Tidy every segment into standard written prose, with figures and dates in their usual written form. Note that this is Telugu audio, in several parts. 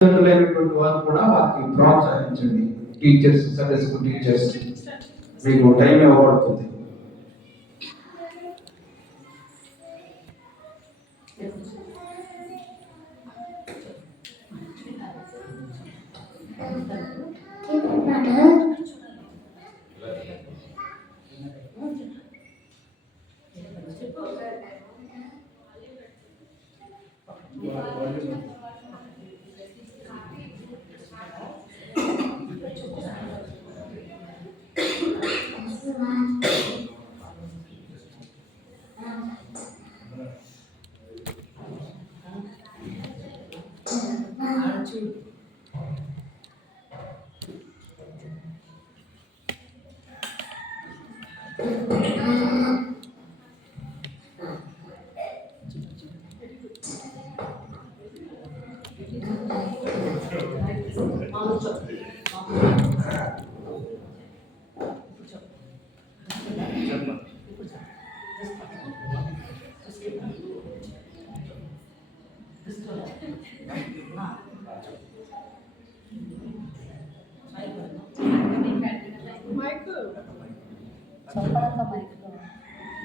లేనటువంటి వారు కూడా వారికి ప్రోత్సహించండి. టీచర్స్, సండే స్కూల్ టీచర్స్ మీకు టైం ఇవ్వబడుతుంది.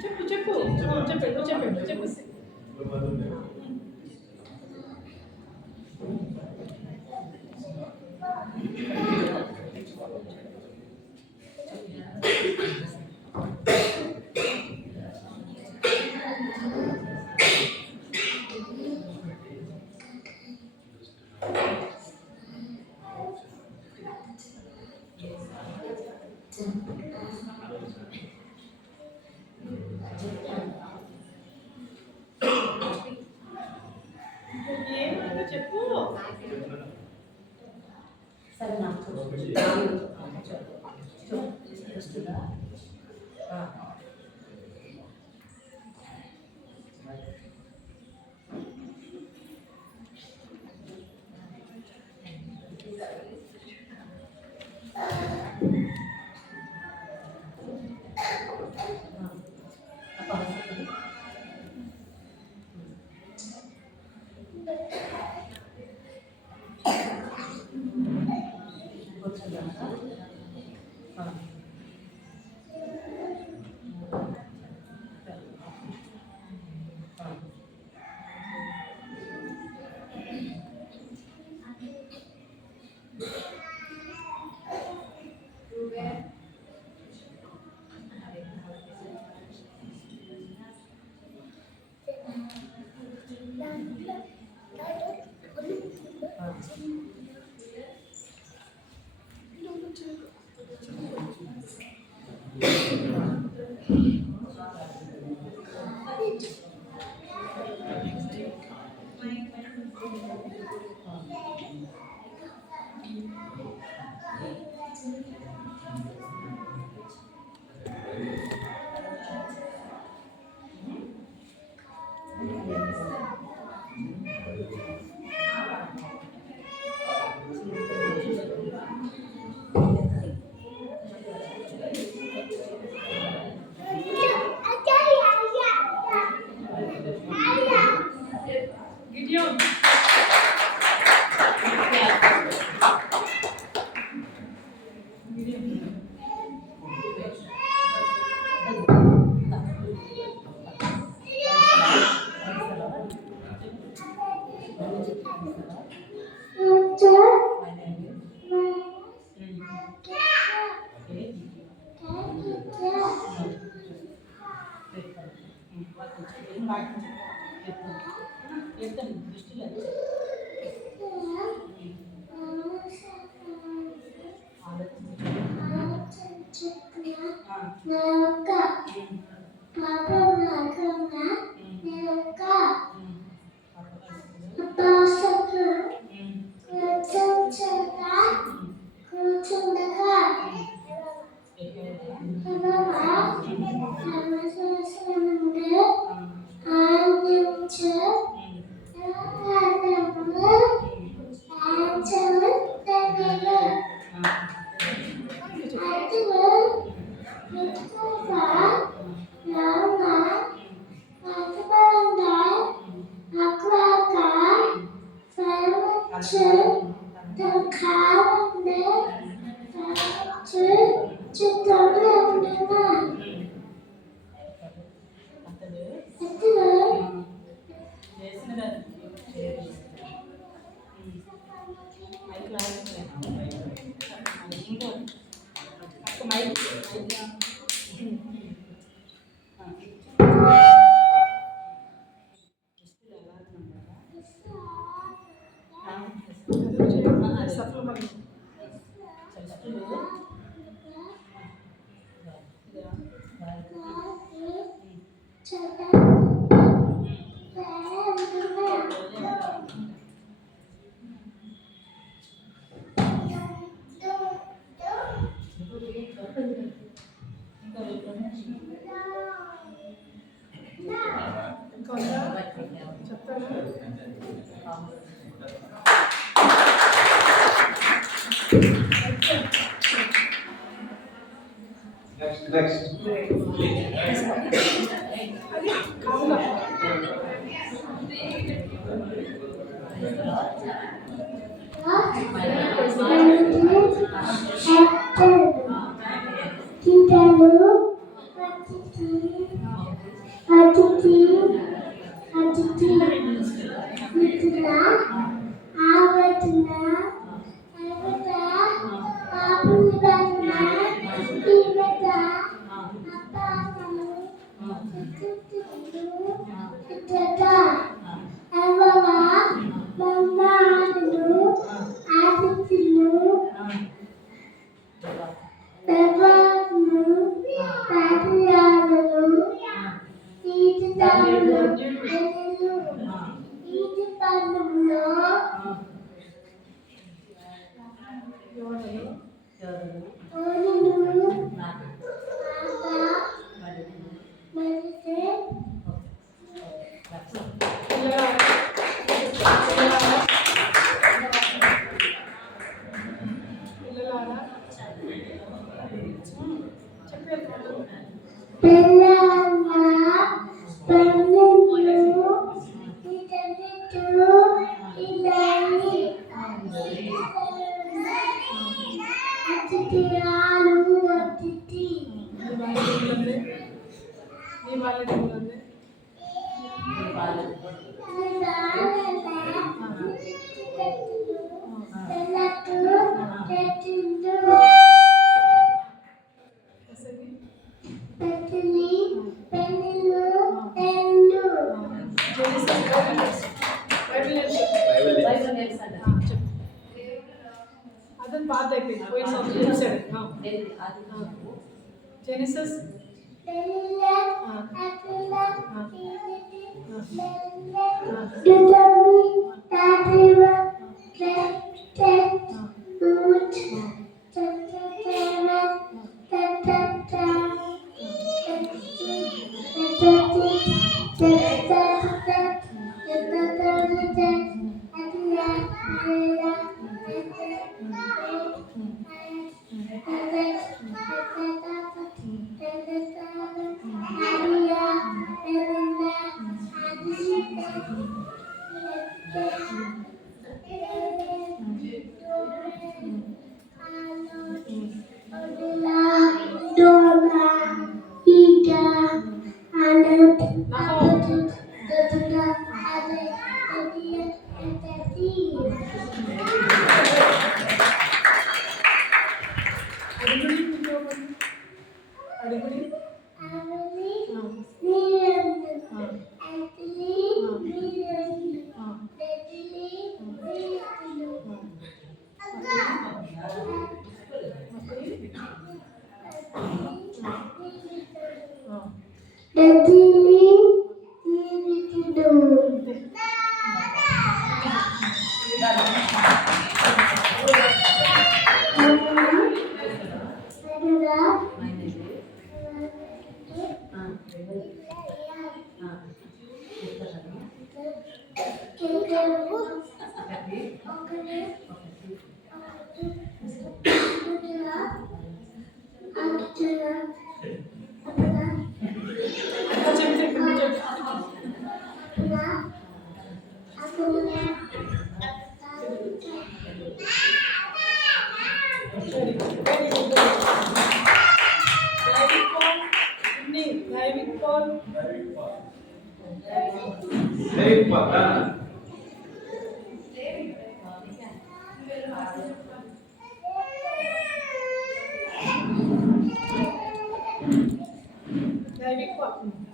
చెప్పు చెప్పు చెప్పండి చెప్పండి చెప్పు ఏమన్నా చెప్పు. సరే నాకు Next. అదని పాత అయిపోయింది పోయిన సంవత్సరం చూసాడు జెనిసస్ వెళ్ళిపోతా దైవిక వాక్యం.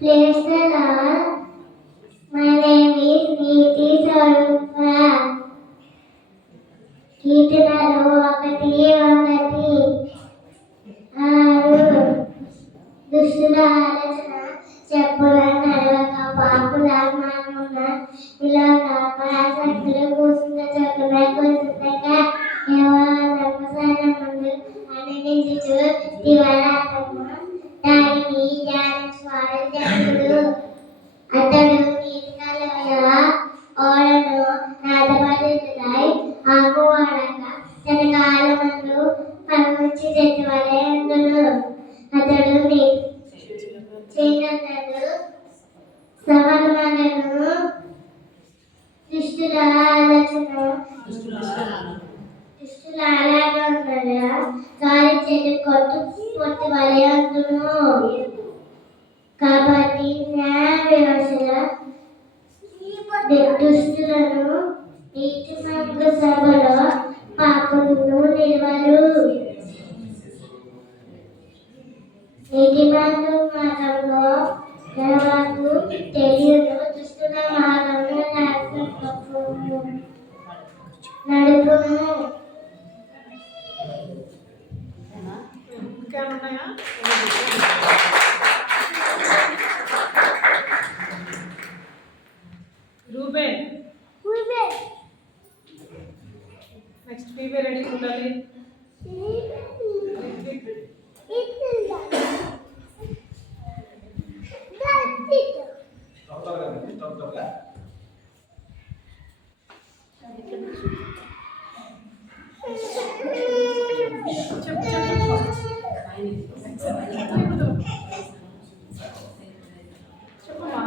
Praise the Lord. My name is Neeti Sarupa. కీర్తనలు 1:1 దుష్టుల ఆలోచన చెప్పుల నడవక పాపుల మానున్న ఇలాగ ఆసక్తులు కూసున్న చొప్పున కూర్చుండక ధర్మశాల ముందు అనునించు దివారాతము దానిని ధ్యానించువాడు జనుడు అతడు నీతికలయ ఓడను నాటబడుతున్నై ఆకువాడక తన కాలమందు పరముచ్చి చెట్టువలే అందును అతడు చేయనతడు సమరమనను దుష్టుల ఆలోచన దుష్టుల అలాగా ఉండగా గాలి చెట్టు కొట్టు వలే అందును కాబట్టి న్యాయ వ్యవస్థల దుష్టులను నీతిమంతుల సభలో పాపులను నిలవరు నీతిమంతు మార్గంలో నడవకు తెలియదు దుష్టుల మార్గంలో నడుపును ఇంకేమున్నాయా? రూబెన్ నెక్స్ట్ ఫీవే రెడీ ఉండాలి. చెప్పమ్మా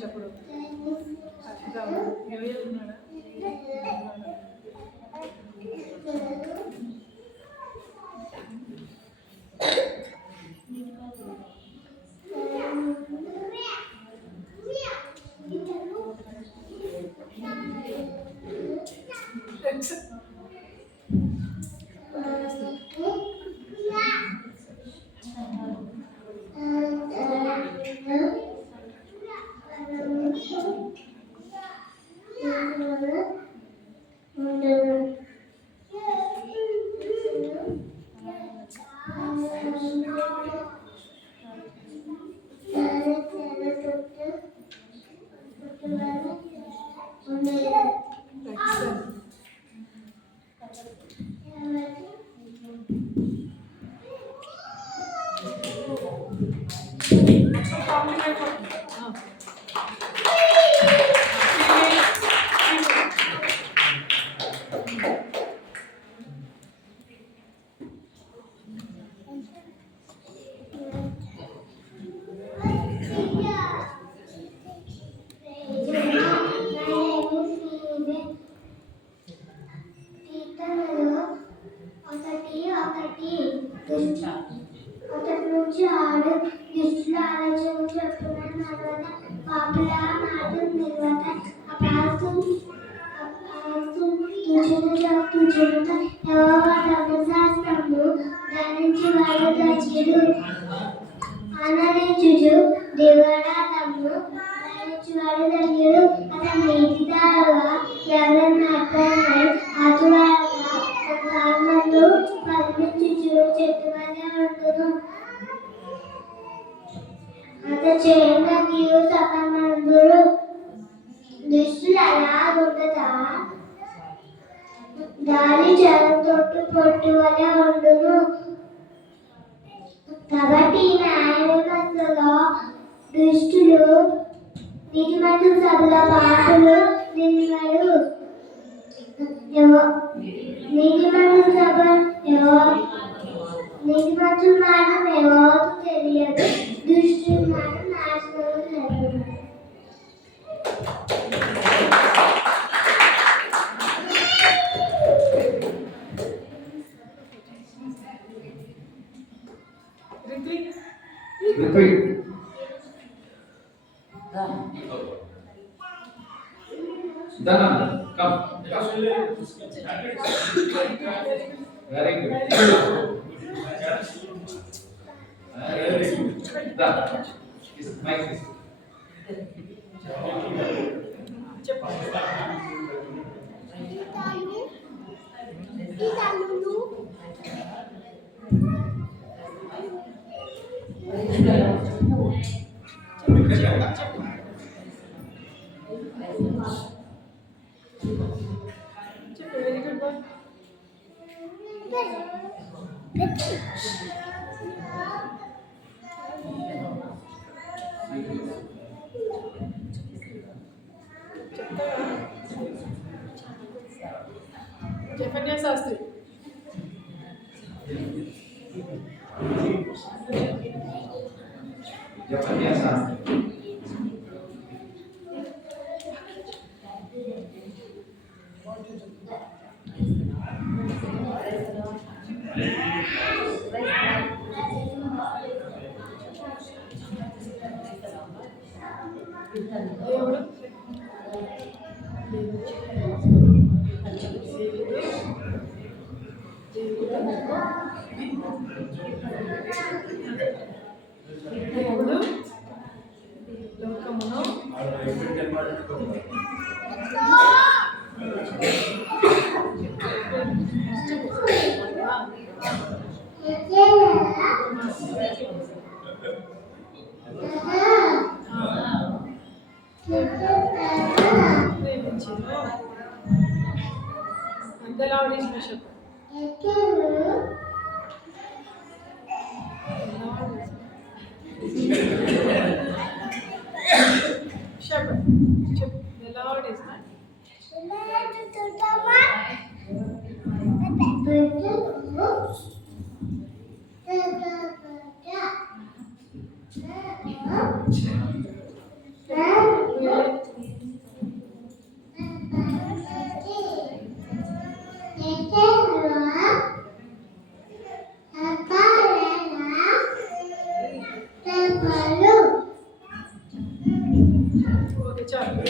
చెప్పడు ఒకటి నుంచి ఆడు దుష్టుల ఆలోచన చెప్తున్నాను తర్వాత పాపుల మాటలు తర్వాత తుచునుతో యెహోవా ధర్మశాస్త్రము ధరించి వాడు ధన్యుడు ఆనందించుచు దేవుడాతము ధరించి వాడు ధన్యుడు అతని నీతి ద్వారా ఎవరన్నా అర్థమై ఆతురాలుగా కారణంలో పరిమించుచు చెట్టుగానే ఉండును అత చేయడానికి సకమందురు దుష్టులు అలా ఉండదా దారి జలం తొట్టు పొట్టు వలె ఉండును కాబట్టి న్యాయ వ్యవస్థలో దుష్టులు నీతిమంతుల సభలో పాపులు నిలబడు నీతిమంతుల సభ నీతిమంతుల మాట ఎవరు తెలియదు దుష్టుల మాట నాశనం లేదు Retreat. Dana, come. Very good. Very good. Dana. This mic is. Very good boy. Jefania Sastri. Jefania Sastri. దేవుడు దేవుడు లోకమును ప్రేమించిను. And the Lord is my shepherd. Shepherd. The Lord is my Okay, చాలు.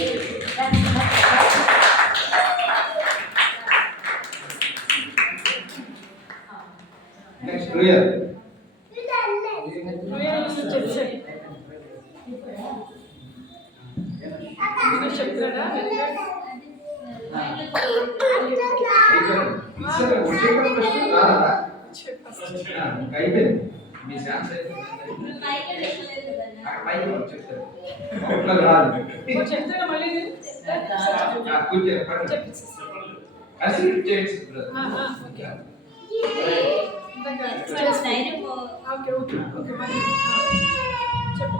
Next prayer. Prayer is చెప్పండి. చెప్తాడా? ఇచ్చారు వచ్చే ప్రశ్న రాదా చెప్పండి. అయిపోయింది మీ ఛాన్స్ అయిపోయింది పైకి చెప్తారు అట్లా రాదు చెప్తాడా మళ్ళీ నేను? కొంచెం చెప్పండి చెప్పు. కలిసి చేయండి ఓకే. ఓకే ఓకే ఓకే మరి చెప్పు.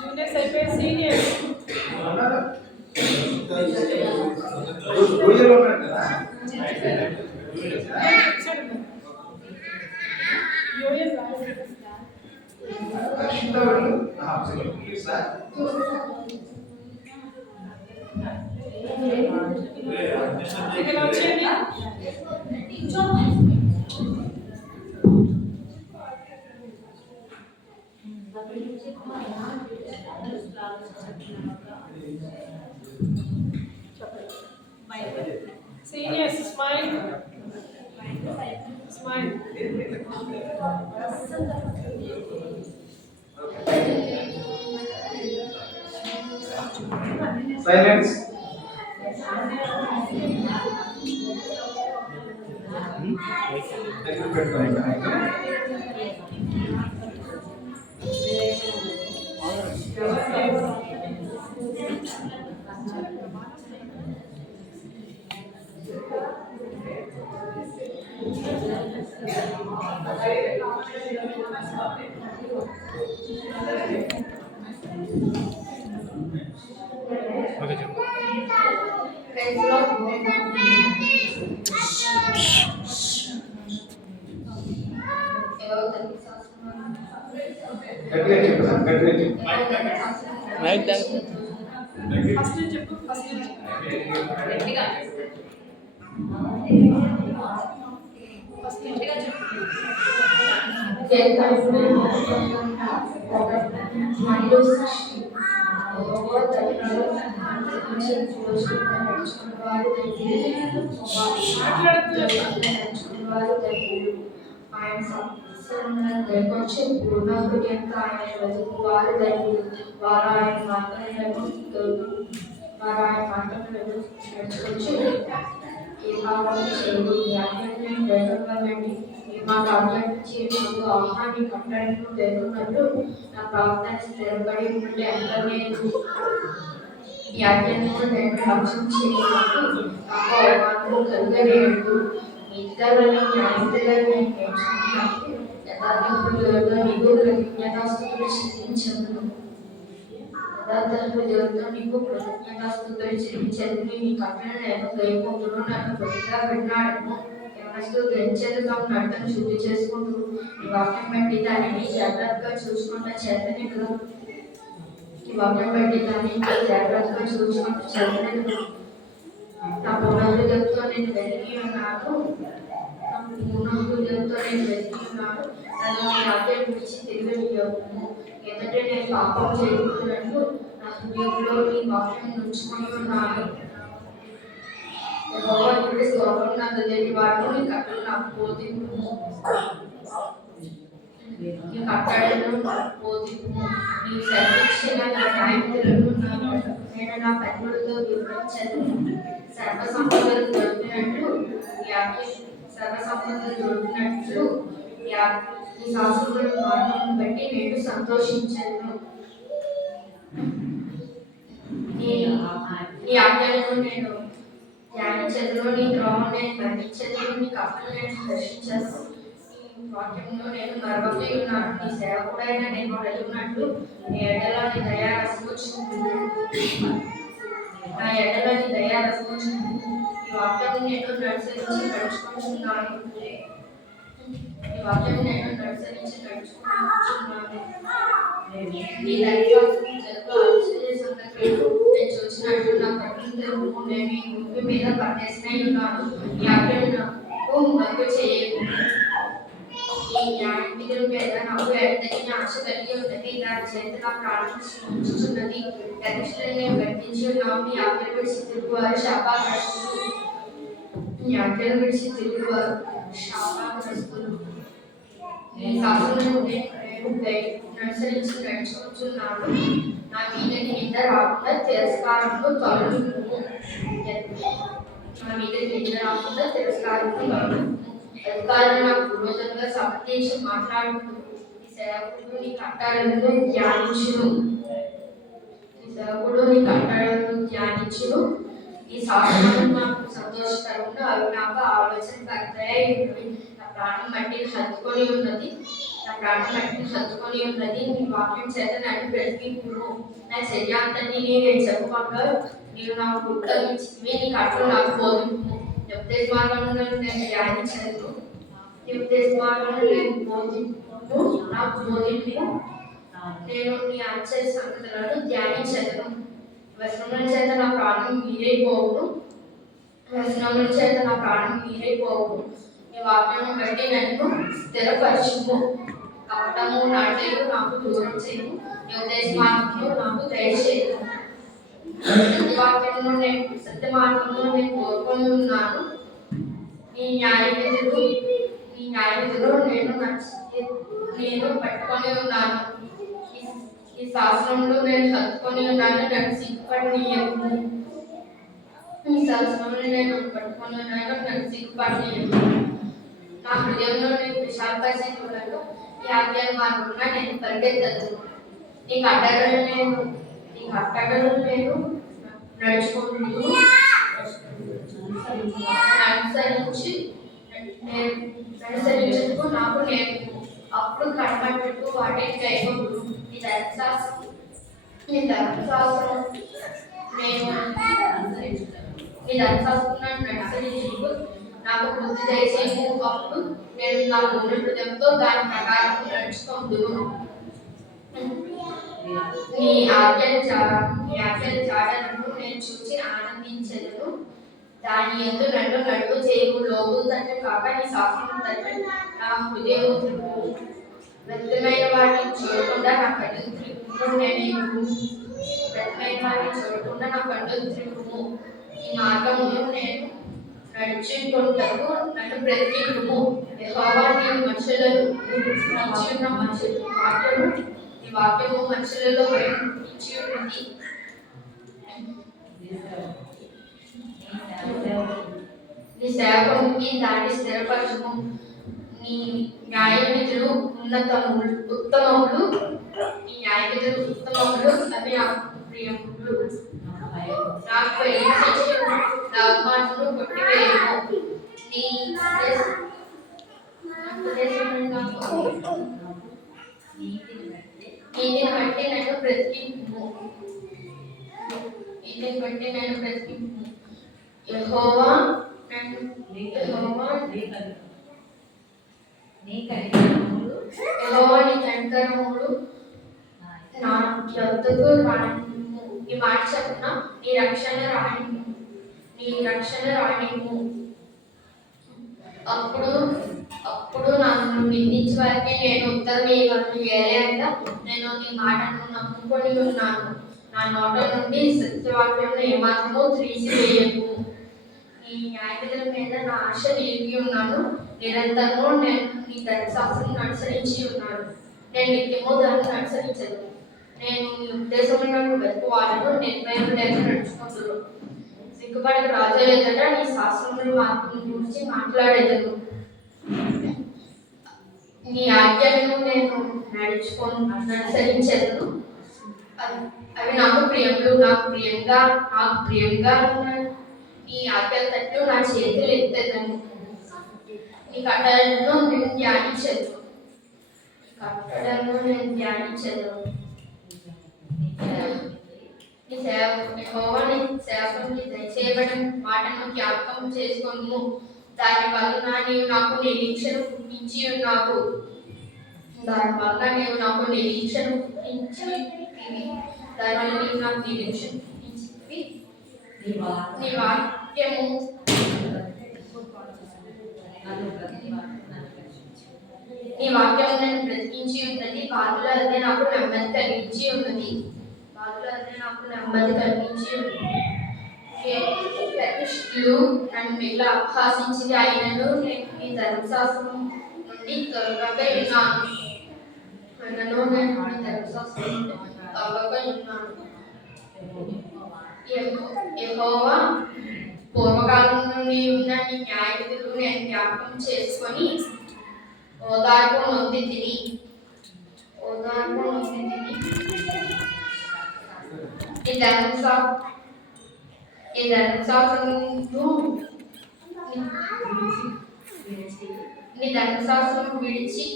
జూనియర్స్ అయిపోయి సీనియర్స్. రూయల్ ఉన్నాడు కదా. రక్షిత వాళ్ళు సార్ ఇక్కడ వచ్చేది సీనియర్స్. Smile smile. సైలెన్స్. దగ్గర పెట్టుకోండి. గట్టిగా చెప్పు సార్, గట్టిగా చెప్పు. ఫస్ట్ నుంచి చెప్పు. ఫస్ట్ నుంచి ఫస్ట్ గట్టిగా చెప్పు. ఆయన సంవత్సరం పూర్ణ హృదయంతో ఆయన వెతుకు వారు ధన్యులు. వారు ఆయన మాటలను నడుచుకొచ్చి ఏ పాపం చేయదు. వ్యాఖ్యానం వేగండి మాకు ఆజ్ఞాపించేందుకు ఆహాన్ని కట్టడంలో వేగున్నట్లు నా ప్రార్థన స్థిరపడి ఉంటే అంతలేదు. ఈ ఆజ్ఞను నేను లక్ష్యం చేయడానికి నాకు అవమానం కలగలేదు. ఇతరులను న్యాయస్థులను నేర్చుకున్నప్పుడు యథార్థ నీకు కృతజ్ఞతాస్తుతులు చెల్లించను. యథార్థ హృదయంతో నీకు కృతజ్ఞతాస్తుతులు చెల్లించను. నీ కట్టను నేను గైపోతును. నన్ను కొద్దిగా విన్నాడు. గెలిచేది తమ నడతను శుద్ధి చేసుకుంటూ ఈ వాక్యం బట్టి దానిని జాగ్రత్తగా చూసుకుంటా చేతనిడు. ఈ వాక్యం బట్టి దాన్ని జాగ్రత్తగా చూసుకుంటూ చేతనిడు. నా పూర్ణహృదయంతో నేను వెతికి ఉన్నాను. నన్ను నీ వాక్యం విడిచి తిరగనివ్వము. ఎందుకంటే నేను పాపం చేయకున్నట్లు నా హృదయంలో నీ వాక్యం ఉంచుకొని ఉన్నాను. స్తోత్రం. నా తెలియని వాడు నీ కట్టలు నాకు బోధింపు. నీ కట్టడలను నాకు బోధింపు. నీ సర్వించిన నా న్యాయములను నేను నా పెద్దలతో వివరించను. సర్వసంపదలు దొరికినట్లు సర్వసంపదలు దొరికినట్లు ఈ శాస్త్రుల మార్గం బట్టి నేను సంతోషించను. నీ ఆజ్ఞలను నేను ధ్యానించను. నీ ద్రోహం నేను బంధించను. నీ కప్పలు నేను దర్శించను. నీ వాక్యంలో నేను మరొకటి ఉన్నాను. నీ సేవకుడైన నేను అడిగినట్లు నీ ఎడల నీ దయా రసమొచ్చింది. నా ఎడల నీ దయా రసమొచ్చింది. ఈ వాక్యం నేను నడుచుకుంటున్నాను. ఈ వాక్యం నేను నడుచుకుంటున్నాను. నీ దైవ సంగతులు నేను చూసినట్లు నా కట్టును నేను ఈ భూమి మీద పట్టేసినై ఉన్నాను. ఈ ఆజ్ఞను నాకు మరుగు చేయకు. ఈ న్యాయవిధుల మీద నాకు ఎడతగిన ఆశ కలిగి ఉన్నది. దాని చేత నా ప్రాణం క్షీణించుచున్నది. గరిష్ఠులను గర్తించి ఉన్నాము. ఈ ఆజ్ఞను విడిచి తిరుగువారు శాపాగ్రస్తులు. ఈ ఆజ్ఞను విడిచి తిరుగువారు శాపాగ్రస్తులు. ఈ శాసనం అనుసరించి నడుచుకుంటున్నాను. నా మీదకి నింద రాకుండా తిరస్కారంలో తొలగింపు. నా మీదకి నింద రాకుండా తిరస్కారంలో తొలగింపు. అధికారులు నా పూర్వజంగా సంప్రదించి మాట్లాడుతూ ఈ సేవకుడు నీ కట్టాలను ధ్యానించును. ఈ సేవకుడు నీ కట్టాలను ధ్యానించును. ఈ శాసనం నాకు సంతోషకరంగా అవి నాకు ఆలోచన కర్తయ్య ఉన్నది. నా ప్రాణం మట్టిని హత్తుకొని ఉన్నది. నా నా ప్రాణం మట్టిని హత్తుకొని ఉన్నది. నీ వాక్యం చేత నన్ను బ్రతికింపుము. నా చర్య అంతటిని నేను చెప్పుకోగా నీవు నాకు గుర్తులు ఇచ్చితివి. నీ కట్టలు నాకు బోధింపుము. నీ ఉపదేశ మార్గంలో నేను ధ్యానించదు. నీ ఉపదేశ మార్గంలో నేను నాకు బోధింపు. నేను నీ ఆశ్చర్య సంగతులను ధ్యానించదును. వ్యసనముల చేత నా ప్రాణం మీరైపోవును. వ్యసనముల చేత నా ప్రాణం మీరైపోవును. నీ వాక్యము బట్టి నన్ను స్థిరపరచుము. కపటము నాట్యము నాకు దూరం చేయము. నీ ఉద్దేశ మార్గము నాకు దయచేయము. సత్య మార్గంలో నేను కోరుకొని ఉన్నాను. నీ న్యాయ విధులు నేను పట్టుకొని ఉన్నాను. ఈ శాస్త్రంలో నేను హత్తుకొని ఉన్నాను. నన్ను సిగ్గుపడనీయము. ఈ శాస్త్రంలో నేను పట్టుకొని ఉన్నాను. నన్ను సిగ్గుపడనీయము. నా హృదయంలో నేను విశాలపరిచి చూడను. ఈ ఆజ్ఞల మార్గంగా నేను పరిగెత్తను. నీ కట్టడలు నేను నడుచుకుంటూ అనుసరించుటకు నాకు నేర్పు. అప్పుడు కనబట్టుకు వాటిని కైగొట్టు. నీ ధర్మశాస్త్రం నడుసరించుటకు నాకు బుద్ధి దయచేయము. అప్పుడు నేను నా పూర్ణ హృదయంతో దాని ప్రకారం నడుచుకుందును. నీ ఆజ్ఞల జాడలను నేను చూసి ఆనందించెదను. దాని యందు నన్ను నడుపు చేయము. లోబుల తట్టు కాక నీ శాస్త్రం తట్టు నా హృదయము త్రిప్పుము. వ్యర్థమైన వాటిని చూడకుండా నా కళ్ళు త్రిప్పుము. ఈ మార్గమును నేను నడుచుకుంటకు నన్ను బ్రతికింపుము. యెహోవా నీ మనుషులను ఇచ్చిన వాక్యము నీ వాక్యము మనుషులలో ఇచ్చి ఉన్నది. నీ సేవకునికి దాన్ని స్థిరపరచుము. నీ న్యాయ విధులు ఉత్తమములు. నీ న్యాయ విధులు ఉత్తమములు. అవి నాకు ప్రియములు. నాకు ప్రేమించి నా అవమానమును కొట్టివేయము. నీతిని బట్టి నన్ను బ్రతికింపుము. యెహోవా నీ కనికరములు నా యొద్దకు రానిమ్ము. ఈ మాట చెప్పున నీ రక్షణ రానిమ్ము. అప్పుడు నన్ను నిందించే వారికి నేను ఉత్తరం ఇవ్వను. ఏలయనగా నేను నీ మాటను నమ్ముకొని ఉన్నాను. నా నోట నుండి సత్యవాక్యమును ఏమాత్రమూ తీసివేయకు. నీ న్యాయవిధుల మీద నా ఆశ నిలిపి ఉన్నాను. నిరంతరము నేను నీ ధర్మశాస్త్రం అనుసరించి ఉన్నాను. నేను నిత్యము దాన్ని అనుసరించదు. నేను నీ ఉద్దేశములను వెతుకువాలను నిర్భయం లేక నడుచుకుంటున్నాను. సిగ్గుపడక రాజు ఎదుట నీ శాస్త్రముల మార్గం గురించి మాట్లాడేదను. నీ ఆజ్ఞలను నేను అనుసరించదు. అవి నాకు ప్రియములు. నాకు ప్రియంగా ఉన్నాయి. నీ ఆజ్ఞల తట్టు నా చేతులు ఎత్తేదను. నీ కట్టడలను నేను ధ్యానించదు. నీ సేవకునికి దయచేయబడిన మాటను జ్ఞాపకం చేసుకొనుము. దాని వలన నీవు నాకు నిరీక్షణ పుట్టించి ఉన్నావు. నీ వాక్యము నన్ను బ్రతికించి ఉన్నది. బాధల అదే నాకు నెమ్మది కలిగించి ఉన్నది. నన్ను మిగిలిన అపహాసించింది. అయినను నేను ఈ ధర్మశాస్త్రం నుండి తొలగక ఉన్నాను. యెహోవా పూర్వకాలం నుండి ఉన్న నీ న్యాయ విధులు నేను జ్ఞాపకం చేసుకొని ఓదార్పు నొంది తిని. ఈ ధర్మశాస్త్రం విడిచి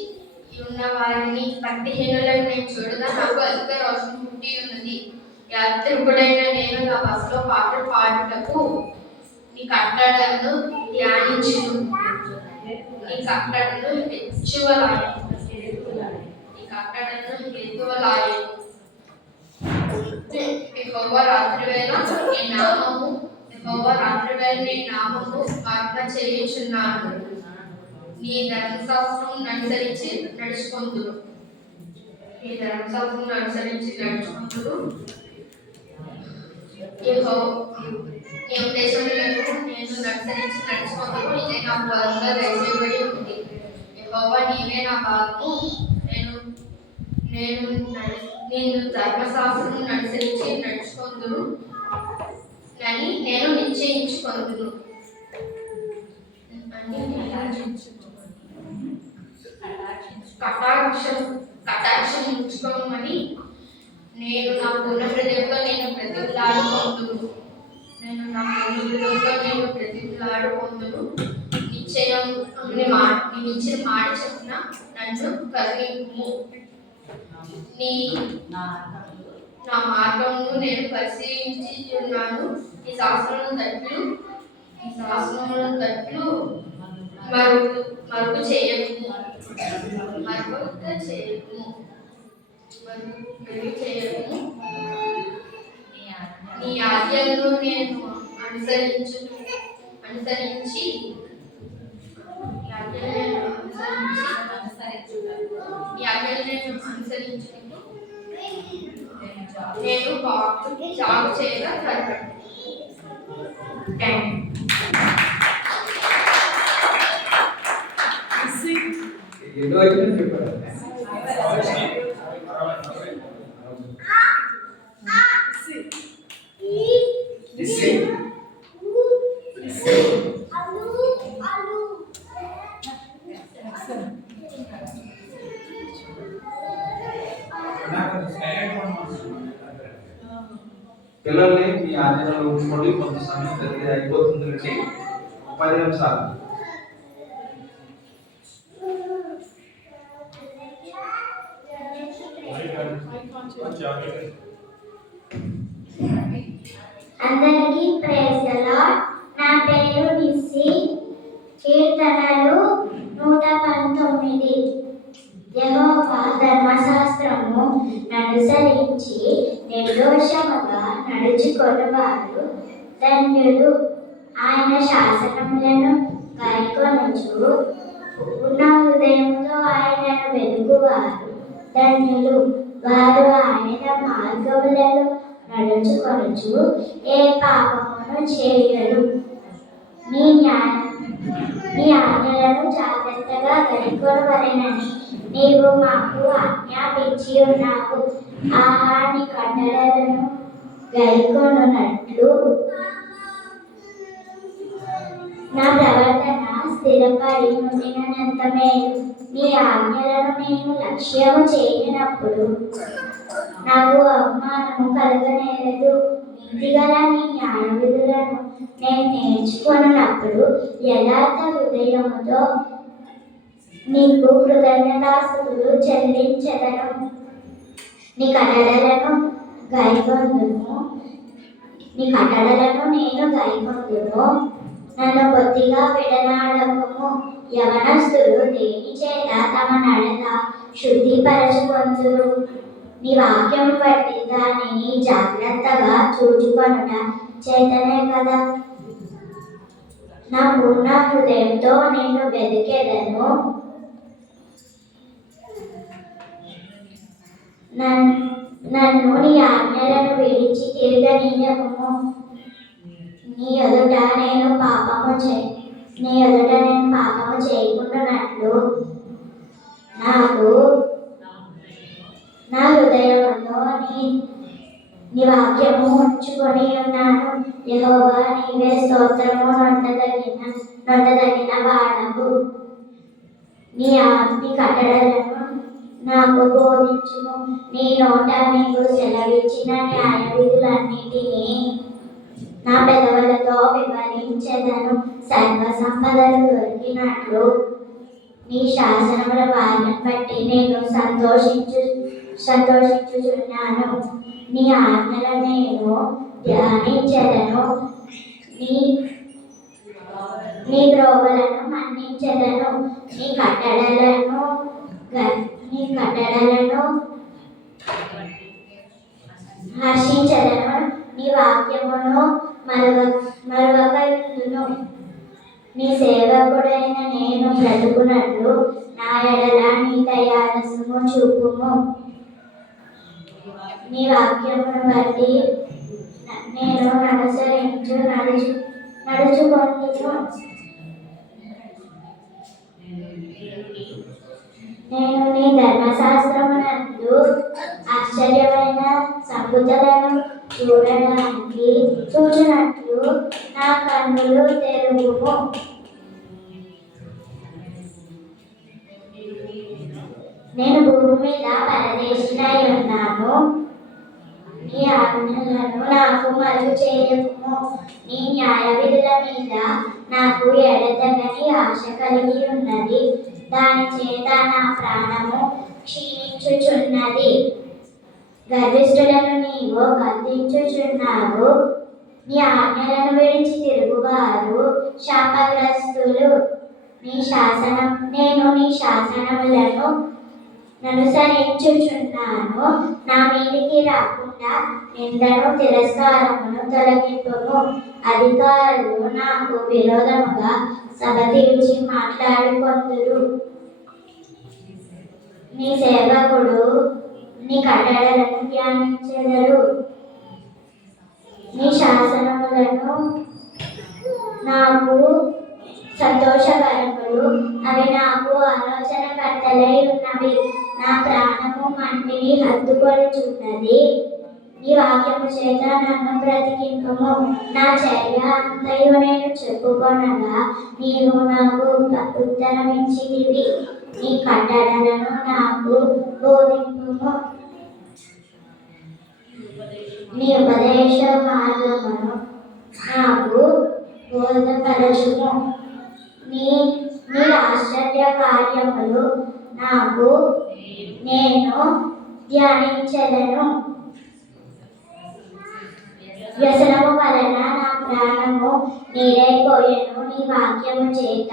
ఉన్న వారిని భక్తిహీనులను నేను చూడగా నాకు అధిక రోషం పుట్టి ఉన్నది. యాత్రికుడైన నేను నా బస్సులో పాటలు పాడుటకు నీ కట్టడలను ధ్యానించును. నీ కట్టడలను హెచ్చువలాయెను. నీ కట్టడలను హేతువలాయెను. యెహోవా రాత్రివేళ నీ నామము ఆజ్ఞ చేయుచున్నాను. నీ ధర్మశాస్త్రం అనుసరించి నడుచుకొందును. నీ ధర్మశాస్త్రం అనుసరించి నడుచుకొందును. నీ ఉపదేశములను నేను అనుసరించి నడుచుకొందును. ఇదే నాకు బలంగా దయచేయబడి ఉంది. యెహోవా నీవే నా భాగము. నేను ధర్మశాస్త్రం అనుసరించి నడుచుకొందును అని నేను నిశ్చయించుకొందును. కటాక్షం ఉంచుకోమని నేను నా పూర్ణ హృదయంతో నేను ప్రతిలాడుకొందును. నిశ్చయం నేను ఇచ్చిన మాట చెప్పిన నన్ను కరుణింపుము. నా మార్గమును నేను పరిశీలించి ఉన్నాను. ఈ శాస్త్రములను తట్లు మరుగు చేయము. నీ ఆజ్ఞలను నేను అనుసరించి నేను జాగు చేయగా త్వరపడి. ఎన్నో అయితే చెప్పారు. పిల్లల్ని మీ ఆజ్ఞలు ఉంచుకోండి. కొంత సమయం జరిగి అయిపోతుందండి. 10 నిమిషాలు. అందరికీ ప్రైజ్ ది లార్డ్. నా పేరు నిస్సి. కీర్తనలు 119. యెహోవా ధర్మశాస్త్రము అనుసరించి నిర్దోషముగా నడుచుకొనువారు ధన్యులు. ఆయన శాసనములను గైకొనుచు పూర్ణ హృదయంతో ఆయనను వెదుకువారు ధన్యులు. వారు ఆయన మార్గములలో నడుచుకొనుచు ఏ పాపమును చేయరు. నీ ఆజ్ఞలను జాగ్రత్తగా గైకొనవలెనని నీవు మాకు ఆజ్ఞాపించి ఉన్నావు. ఆహా, నీ కట్టడలను గైకొనున్నట్లు నా ప్రవర్తన స్థిరపడి ఉండినంత మేలు. నీ ఆజ్ఞలను నేను లక్ష్యము చేయనప్పుడు నాకు అవమానము కలగనేరదు. నీతిగల నీ న్యాయ విధులను నేను నేర్చుకున్నప్పుడు యథార్థ హృదయముతో నీకు కృతజ్ఞతాస్తుతులు చెల్లించెదను. నీ కట్టడలను నేను గైకొందును. నన్ను కొద్దిగా విడనాడకము. యవనస్తులు దేని చేత తమ నడత శుద్ధిపరచుకొందురు. నీ వాక్యం బట్టి దానిని జాగ్రత్తగా చూచుకొనుట చేతనే కదా. నా పూర్ణ హృదయంతో నేను వెదికెదను. నన్ను నీ ఆజ్ఞలను విడిచి తిరగనీయకుము. నీ ఎదుట నేను పాపము చేయకుండానట్లు నా హృదయంలో నీ వాక్యము ఉంచుకొని ఉన్నాను. యెహోవా నీవే స్తోత్రము నొందదగిన వాడవు. నీ కట్టడలను నాకు బోధించుము. నీ నోట నీకు సెలవిచ్చిన న్యాయ విధులన్నిటినీ నా పెదవులతో వివరించెదను. సర్వ సంపదలు దొరికినట్లు నీ శాసనముల భాగ్యం బట్టి నేను సంతోషించుచున్నాను. నీ ఆజ్ఞల నేను ధ్యానించెదను. నీ నీ త్రోవలను మన్నించెదను. నీ కట్టడలను హర్షించెదను. నీ వాక్యమును మరువకయుందును. నీ సేవకుడైన నేను బ్రతుకున్నట్లు నా ఎడల నీ దయారసము చూపుము. నీ వాక్యమును బట్టి నేను నడుచుకొందును. నేను నీ ధర్మశాస్త్రమునందు ఆశ్చర్యమైన సంగతులను చూచినట్లు నా కన్నులు తెరువుము. నేను భూమి మీద పరదేశినై ఉన్నాను. నీ ఆజ్ఞలను నాకు మరుగు చేయకుము. నీ న్యాయ విధుల మీద నాకు ఎడతెగని ఆశ కలిగి ఉన్నది. దాని చేత నా ప్రాణము క్షీణించుచున్నది. గర్విష్ఠులను నీవు గద్దించుచున్నావు. నీ ఆజ్ఞలను విడిచి తిరుగువారు శాపగ్రస్తులు. నేను నీ శాసనములను అనుసరించుచున్నాను. నా మీదికి రాకుండా నిందను తిరస్కారమును తొలగింపుము. అధికారులు నాకు విరోధముగా సభ తీర్చి మాట్లాడుకొందురు. నీ సేవకుడు నీ కట్టడలను ధ్యానించెదరు. నీ శాసనములను నాకు సంతోషకరములు. అవి నాకు ఆలోచనకర్తలై ఉన్నవి. నా ప్రాణము మంటిని హత్తుకొనుచున్నది. నీ వాక్యము చేత నన్ను బ్రతికింపుము. నా చర్య అంతయు నేను చెప్పుకొనగా నీవు నాకు ఉత్తరమిచ్చితివి. నీ కట్టడలను నాకు బోధింపుము. నీ ఉపదేశ మార్గమును నాకు బోధపరచుము. నీ ఆశ్చర్య కార్యములు నేను ధ్యానించెదను. వ్యసనము వలన నా ప్రాణము నీరైపోయెను. నీ వాక్యము చేత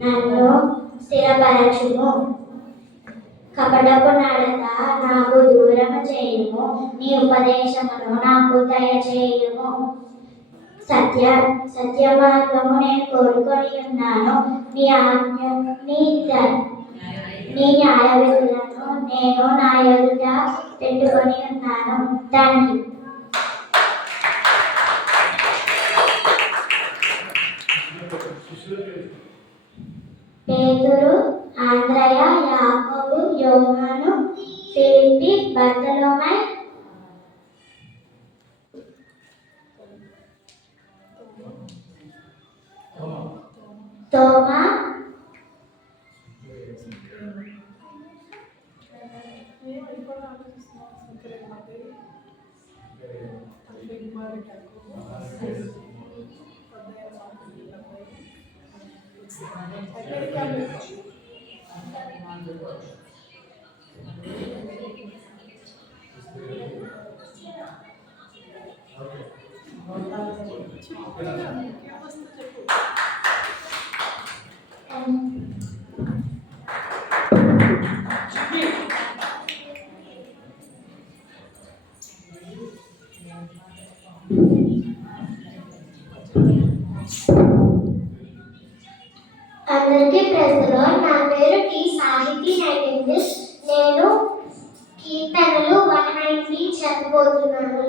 నన్ను స్థిరపరచుము. కపటపు నడత నాకు దూరము చేయుము. నీ ఉపదేశమును నాకు దయచేయుము. సత్య మార్గము నేను కోరుకొని ఉన్నాను. నీ న్యాయ విధులను నేను నా ఎదుట పెట్టుకొని ఉన్నాను. థాంక్యూ. పేతురు, ఆంద్రయ, యాకోబు, యోహాను, ఫిలిప్పి, బర్తలోమై, తోమా, అందరికీ ప్రజలు. నా పేరు టి సాహితీ నైటింగేల్. నేను కీర్తనలు 190 చెప్పబోతున్నాను.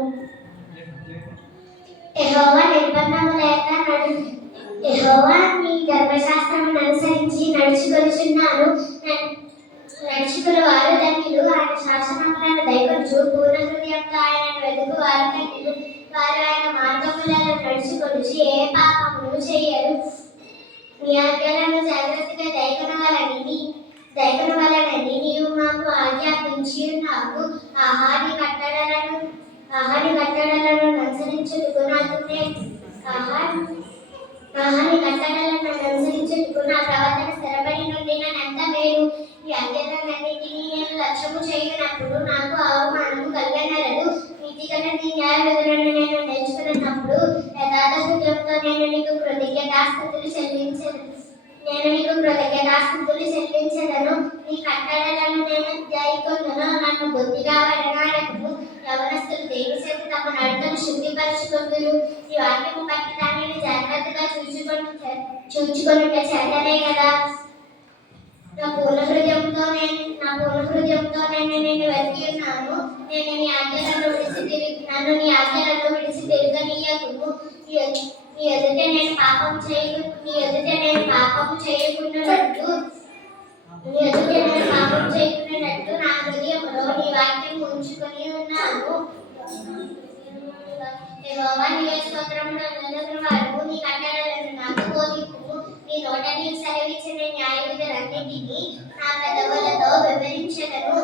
యెహోవా నిర్బంధము లేక యెహోవా నీ ధర్మశాస్త్రమును అనుసరించి నడుచుకొనుచున్నాను. నడుచుకుని వారు ధన్యులు. ఆయన శాసనములను దయకొనుచు పూర్ణ హృదయంతో ఆయనను వెతుకు వారు ధన్యులు. వారు ఆయన మార్గములలో నడుచుకొనుచు ఏ పాపమును చేయరు. నీ ఆజ్ఞలను జాగ్రత్తగా దయకొనవలనని నీవు మాకు ఆజ్ఞాపించి ఉన్నావు. ఆహాని కట్టడలను అనుసరించుటకు నా ప్రవర్తన స్థిరపడి నుండి స్థిరపరచుకొందురు. నీ వాక్యము బట్టి దానిని జాగ్రత్తగా చూచుకొనుట చేతనే కదా. నా పూర్ణ హృదయంతో నేను నిన్ను వెతికి ఉన్నాను. నేను నీ ఆజ్ఞలను విడిచి తిరగనీయకుము. నీ ఎదుట నేను పాపం చేయకుండానట్లు నా హృదయంలో నీ వాక్యం ఉంచుకొని ఉన్నాను. యెహోవా నీవే స్తోత్రములు వారు నీ కట్టడలను నాకు బోధింపుము. నీ నోట నీవు సెలవిచ్చిన న్యాయ విధులన్నిటినీ నా పెదవులతో వివరించెదను.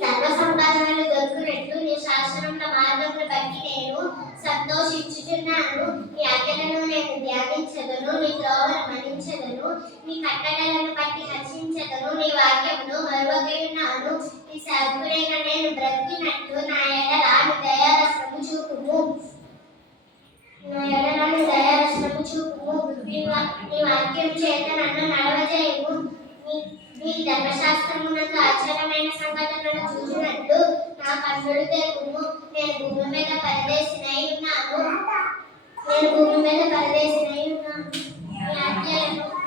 సర్వ సంపాదనలు దొరుకునట్లు నీ శాసనముల మార్గమును బట్టి నేను సంతోషించుచున్నాను. నీ ఆజ్ఞలను నేను ధ్యానించదను. నీ త్రోవను మన్నించదను. నీ కట్టడలను బట్టి హర్షించదను. నీ వాక్యమును మరువకయున్నాను. నీ సేవకుడైన నేను బ్రతికినట్లు నా ఎడల నీ దయారసము చూపుము. నీ వాక్యం చేత నన్ను నడవజేయము. నీ ధర్మశాస్త్రమునందు ఆశ్చర్యమైన సంఘటనలు చూసినట్లు నా కన్నులు తెరువుము. నేను భూమి మీద పరదేశినై ఉన్నాను.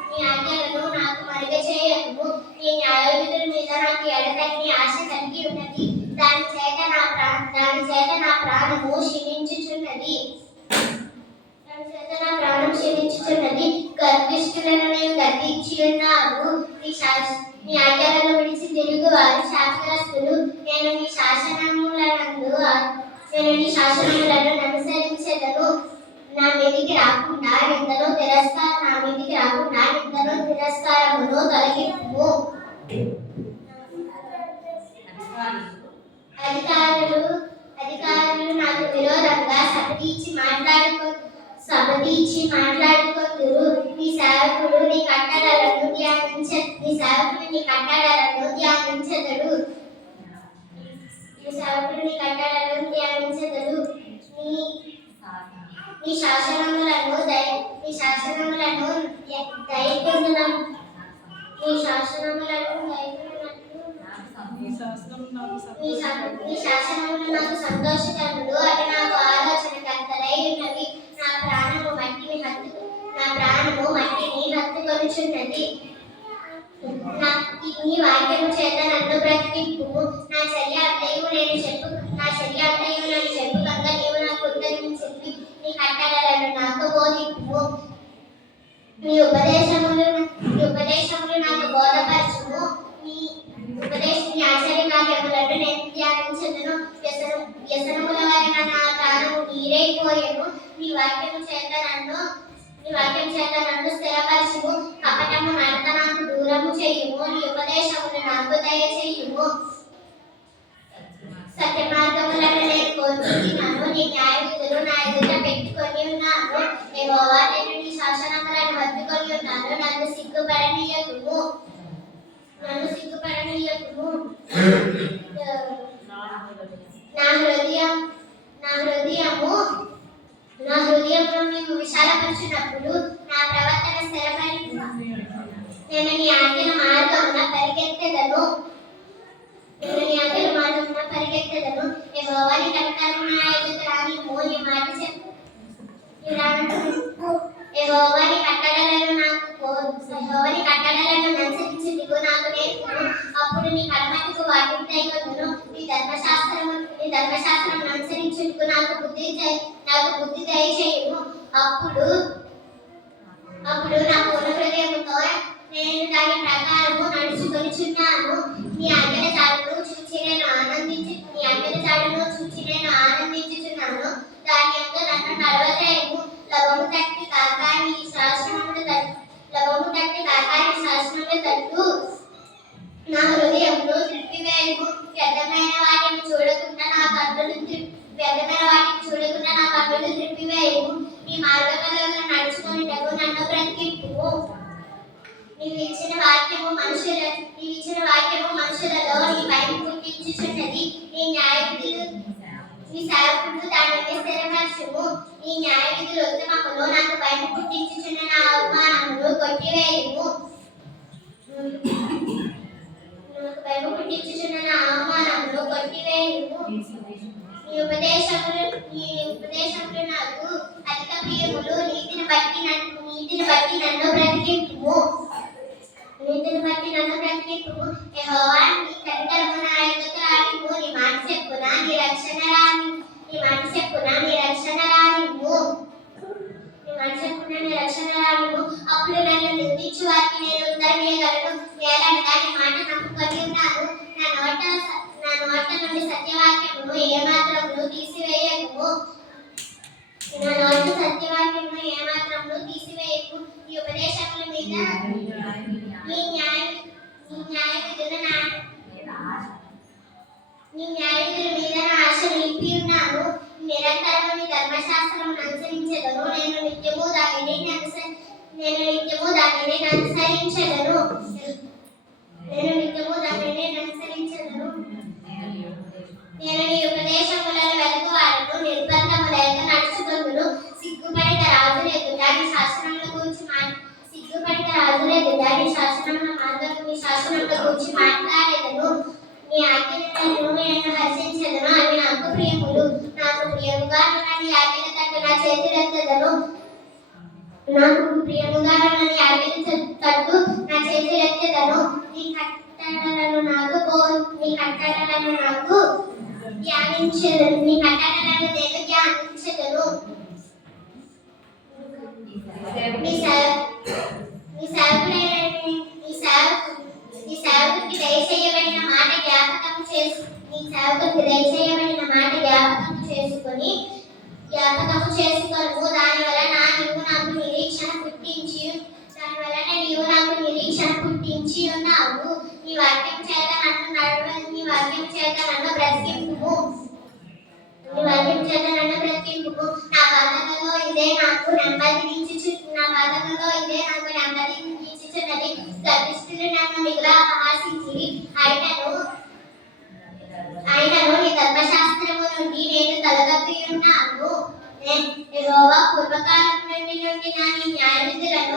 నీ ఆజ్ఞలను నాకు మరుగచేయకుము. నీ న్యాయ విధుల మీద నాకు ఎడతెగని ఆశ కలిగి ఉన్నది. దాని చేత నా ప్రాణము క్షీణించుచున్నది. గర్విష్ఠులను నేను గద్దించి ఉన్నాను. నీ ఆజ్ఞలను విడిచి తిరుగు వారు శాస్త్రస్తులు. నేను నీ శాసనములను అనుసరించెదను. నా మీదికి రాకుండా నిందను తిరస్కారమును తొలగింపుము. అధికారులు నాకు విరోధంగా సబదీచి మాట్లాడుకొందురు. నీ సేవకుడు నీ కట్టడలను ధ్యానించెదడు. నీ శాసనములను నాకు సంతోషకరములు. అవి నాకు ఆలోచనకర్తలై ఉన్నవి. నా ప్రాణము మట్టిని హత్తుకొనుచున్నది. నీ వాక్యము చేత నన్ను బ్రతికింపుము. నా చర్య అంతయు నేను చెప్పుకంగా నీవు నాకు ఉత్తరించింది. నీ కట్టడలను నాకు బోధింపుము. నీ ఉపదేశములు నాకు బోధపరచుము. నీ ఆశ్చర్య కార్యములను నేను ధ్యానించెదను. వ్యసనముల వలన నా ప్రాణము నీరైపోయెను. నీ వాక్యము చేత నన్ను స్థిరపరచుము. కపటము నడత నాకు దూరము చేయుము. నీ ఉపదేశములు నాకు దయచేయుము. సత్య మార్గములను నేను కోరుకుంటున్నాను. నీ న్యాయ విధులు నా ఎదుట పెట్టుకొని ఉన్నాను. యెహోవా నేను నీ శాసనములను హత్తుకొని ఉన్నాను. నన్ను సిగ్గుపడనీయకుము. నా హృదయమును నీవు విశాలపరచునప్పుడు నా ప్రవర్తన స్థిరపడి నేను నీ ఆజ్ఞల మార్గమున పరిగెత్తెదను. యెహోవా నీ కట్టడలను నా ఎదుట రానిమ్ము. నీ మాట చెప్పు. యెహోవా నీ కట్టడలను అనుసరించుటకు నాకు నేర్పుము. అప్పుడు నీ కడమటికు వాటిని దయకొందును. నీ ధర్మశాస్త్రమును అనుసరించుటకు నాకు బుద్ధి దయచేయుము. అప్పుడు నా పూర్ణ హృదయముతో నేను దాని ప్రకారము నడుచుకొనుచున్నాను. నీ ఆజ్ఞల జాడను చూచి నేను ఆనందించుచున్నాను. దాని యందు నన్ను నడవజేయము. లవము తట్టి కాక నీ శాసనములు తట్టు నా హృదయమును త్రిప్పివేయము. వ్యర్థమైన వాటిని చూడకుండా నా కన్నులు త్రిప్పివేయము. నీ మార్గములలో నడుచుకొనుటకు నన్ను బ్రతికింపుము. నీవు ఇచ్చిన వాక్యము మనుషులలో నీ భయం పుట్టించుచున్నది. నీ సేవకుడు దానిని స్థిరపరచుము. నీ న్యాయ విధులు ఉత్తమములు. నాకు భయం పుట్టించుచున్న నా అవమానమును కొట్టివేయుము. నీ ఉపదేశములు నీ ఉపదేశములు నాకు అధిక ప్రియములు. నీతిని బట్టి నన్ను బ్రతికింపుము. యెహోవా, నీ కనికరము నా యొద్దకు రానిమ్ము. నీ మాట చెప్పున నీ రక్షణ రానిమ్ము. అప్పుడు నన్ను నిందించు వారికి నేను ఉత్తరం ఇయ్యగలను. ఏలనగా నీ మాట నమ్ముకొని ఉన్నాను. నా నోట నుండి సత్యవాక్యమును ఏమాత్రమును తీసివేయకుము. నీ ఉపదేశముల మీద నీ న్యాయ విధుల మీద నా ఆశ నిలిపి ఉన్నాను. నిరంతరము నీ ధర్మశాస్త్రమును అనుసరించెదను. నేను నిత్యము దానిని అనుసరించెదను. నేను నీ ఉపదేశములను వెతుకువాడను. నిర్బంధము లేక నడుచుకొందును. సిగ్గుపడిన రాజుల ఎదుట నీ శాసనముల గురించి మాట్లాడేదను. నీ ఆజ్ఞలను నేను హర్షించెదను. అవి నాకు ప్రియములు. నాకు ప్రియముగా ఉన్న నీ ఆజ్ఞల తట్టు నా చేతులెత్తెదను. నీ కట్టడలను నాకు ధ్యానించెదను. నీ సేవకుడికి దయచేయబడిన మాట జ్ఞాపకం చేసుకొనుము. దాని వలన నీవు నాకు నిరీక్షణ పుట్టించి ఉన్నావు. నీ వాక్యం చేత నన్ను బ్రతికింపుము. నా బాధలలో ఇదే నాకు నెమ్మదినిచ్చుచున్నది. గర్విష్ఠులు నన్ను మిగుల అపహాసించిరి. అయినను నీ ధర్మశాస్త్రము నుండి నేను తలగప్పి ఉన్నాను. యెహోవా, పూర్వకాలం నుండి నా నీ న్యాయ విధులను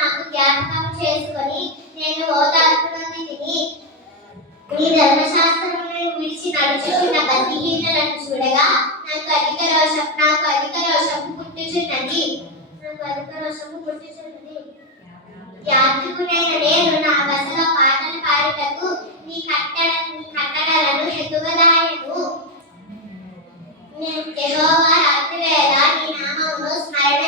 నాకు జ్ఞాపకం చేసుకొని నేను ఓదార్పు నొందితిని. నీ ధర్మశాస్త్రమును విడిచి నడుచుచున్న భక్తిహీనులను చూడగా నాకు అధిక రోషము పుట్టుచున్నది. యాత్రికునైన నేను నా బసలో పాటలు పాడుటకు నీ కట్టడలను ఎత్తుగదాయను. యెహోవా, రాత్రివేళ నీ నామమును స్మరణ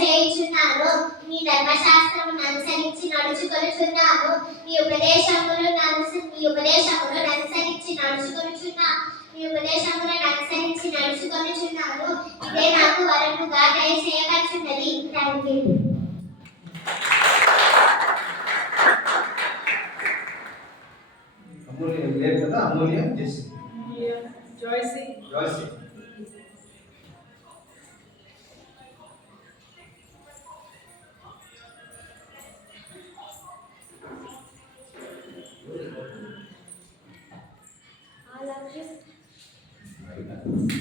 చేయుచున్నాను. నీ ధర్మశాస్త్రమును అనుసరించి నడుచుకొనుచున్నాను. నీ ఉపదేశములను అనుసరించి నడుచుకొనుచున్నాను. ఇదే నాకు వరముగా దయచేయబడుచున్నది. Thank you. అమూల్య లేరు కదా, అమూల్య Jessie. జాయ్సీ.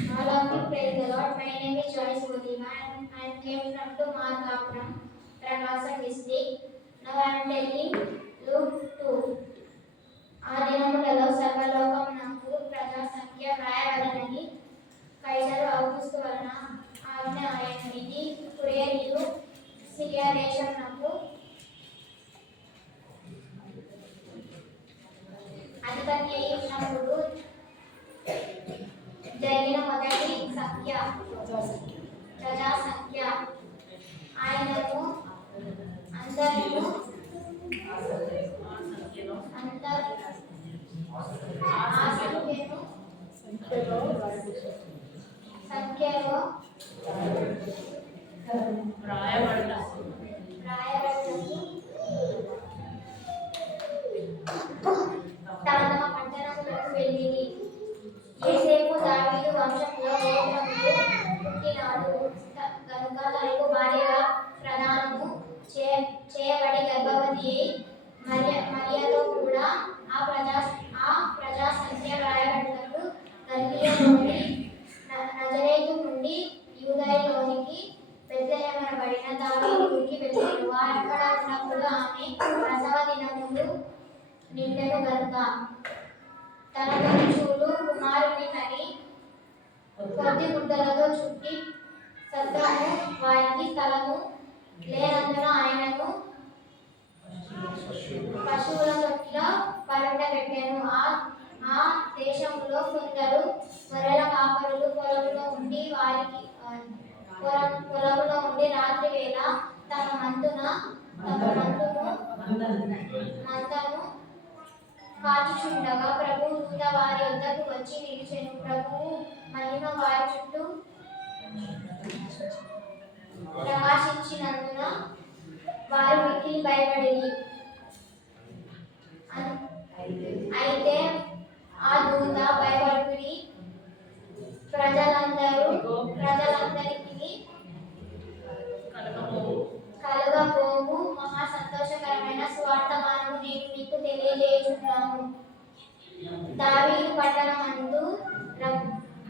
All of you praise the Lord. My name is Joyce Bodima. I came from to Margappuram, Prakasam district. Now I am telling Luke 2. ఆ దినములలో సర్వలోకమునందు ప్రజా సంఖ్య వ్రాయబడినది. కైసరు ఔగుస్తు వలన ఆజ్ఞ అయినది. కురేనియు సిరియా దేశమునకు అధిపతి అయి ఉన్నప్పుడు జరిగిన మొదటి ప్రజా సంఖ్య. ఆయనను అందరూ సంఖ్యలో రాయబడ్డకు తమ పట్టణములకు వెళ్ళిరి. యోసేపు దావీదు వంశములో గోత్రములో పుట్టినాడు గనుక తనకు భార్యగా ప్రదానము చేయబడి గర్భవతి అయి మరియతో కూడా ఆ ప్రజా సంఖ్య వ్రాయబడ్డకు గలిలయలోని నజరేతు నుండి యూదయలోనికి బెత్లెహేమనబడిన దావీదు ఊరికి వెళ్ళారు. వారక్కడ ఉన్నప్పుడు ఆమె ప్రసవ దినములు నిండెను గనుక తన తొలిచూలు కుమారుని కని కొద్ది గుడ్డలతో చుట్టి సద్దాము వారికి స్థలము లేనందున ఆయనను పశువుల తొట్టిలో పరుండబెట్టాను. ఆ దేశంలో కొందరు గొర్రెల కాపరులు పొలంలో ఉండి రాత్రి వేళ తమ మందను కాచుచుండగా ప్రభువు దూత వారి వద్దకు వచ్చి నిలిచెను. ప్రభువు మహిమ వారి చుట్టూ ప్రకాశించినందున వారు మిక్కిలి భయపడింది. అయితే ఆ దూత భయపడి ప్రజలందరికీ కలగబోవు మహా సంతోషకరమైన సువార్తమానము నేను మీకు తెలియజేయుచున్నాను. దావీదు పట్టణమందు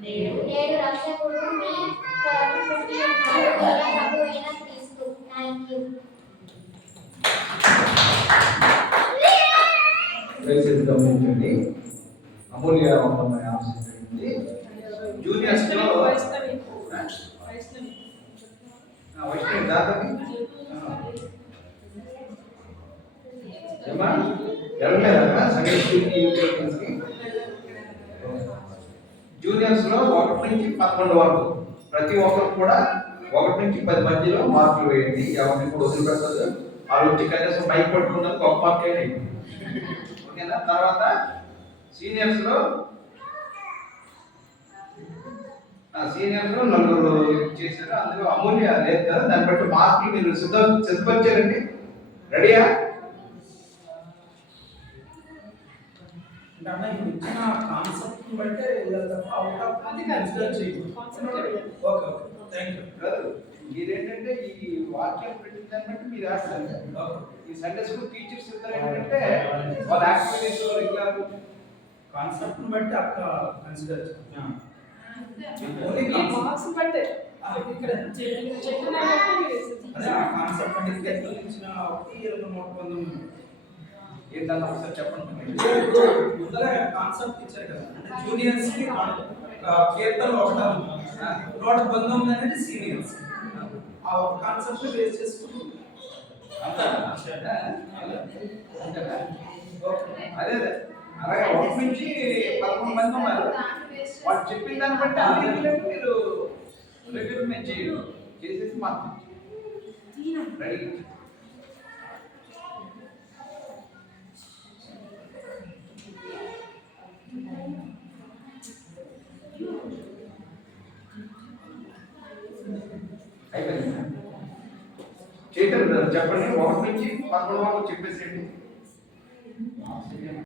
నేడు రక్షకుడు మీ కొరకు పుట్టి ఉన్నాడు, మన ప్రభువైన క్రీస్తు. Thank you. దయచేసి గమనించండి. అమూల్యవంతమైన ఆశయం జరిగింది. జూనియర్స్ లో వైష్ణవి దాదాపు వెళ్ళలేదా సంగీత జూనియర్స్ లో 1 నుంచి 11 వరకు ప్రతి ఒక్కరు కూడా 1 నుంచి 10 మధ్యలో మార్కులు వేయండి. ఎవరిని కూడా వదిలిపెట్టదు. ఆ వచ్చి కనీసం మైక్ పట్టుకున్నది గొప్ప మార్కే. ఓకేనా? తర్వాత సీనియర్స్ లో 4 చేశారు. అందులో అమూల్య లేదు కదా, దాన్ని బట్టి మార్కులు మీరు సిద్ధపరిచారండి. రెడీయా? అంటే ఇప్పుడు ఇచ్చిన కాన్సెప్ట్ బట్టే అవుట్ ఆఫ్ అది కన్సిడర్ చేయదు. Okay thank you. మీరేంటంటే ఈ వాక్యం పెట్టిన దాన్ని బట్టి మీరు రాస్తారు. ఈ సండే స్కూల్ టీచర్స్ ఇద్దరు ఏంటంటే వాళ్ళ యాక్టివిటీస్ రెగ్యులర్ కాన్సెప్ట్ బట్టి అక్క కన్సిడర్ ఓన్లీ మార్క్స్ బట్టే ఇక్కడ చెప్పిన అదే ఆ కాన్సెప్ట్ అంటే గెట్లు ఇచ్చిన 1 ఏంటన్నా ఒకసారి చెప్పండి. ముందర కాన్సెప్ట్ ఇచ్చారు కదా, అంటే జూనియర్స్ కి కీర్తనలు 119 అనేది సీనియర్స్. ఆ ఒక కాన్సెప్ట్ బేస్ చేసుకుంటూ అదే అలాగే 1 నుంచి 11 మంది ఉన్నారు. వాళ్ళు చెప్పిన దాన్ని బట్టి అన్నింటిలో మీరు రిక్రూట్మెంట్ చేసేసి మాకు రెడీ. అయిపోయింది. చైతన్య చెప్పండి. 1 నుంచి 11 వరకు చెప్పేసేయండి.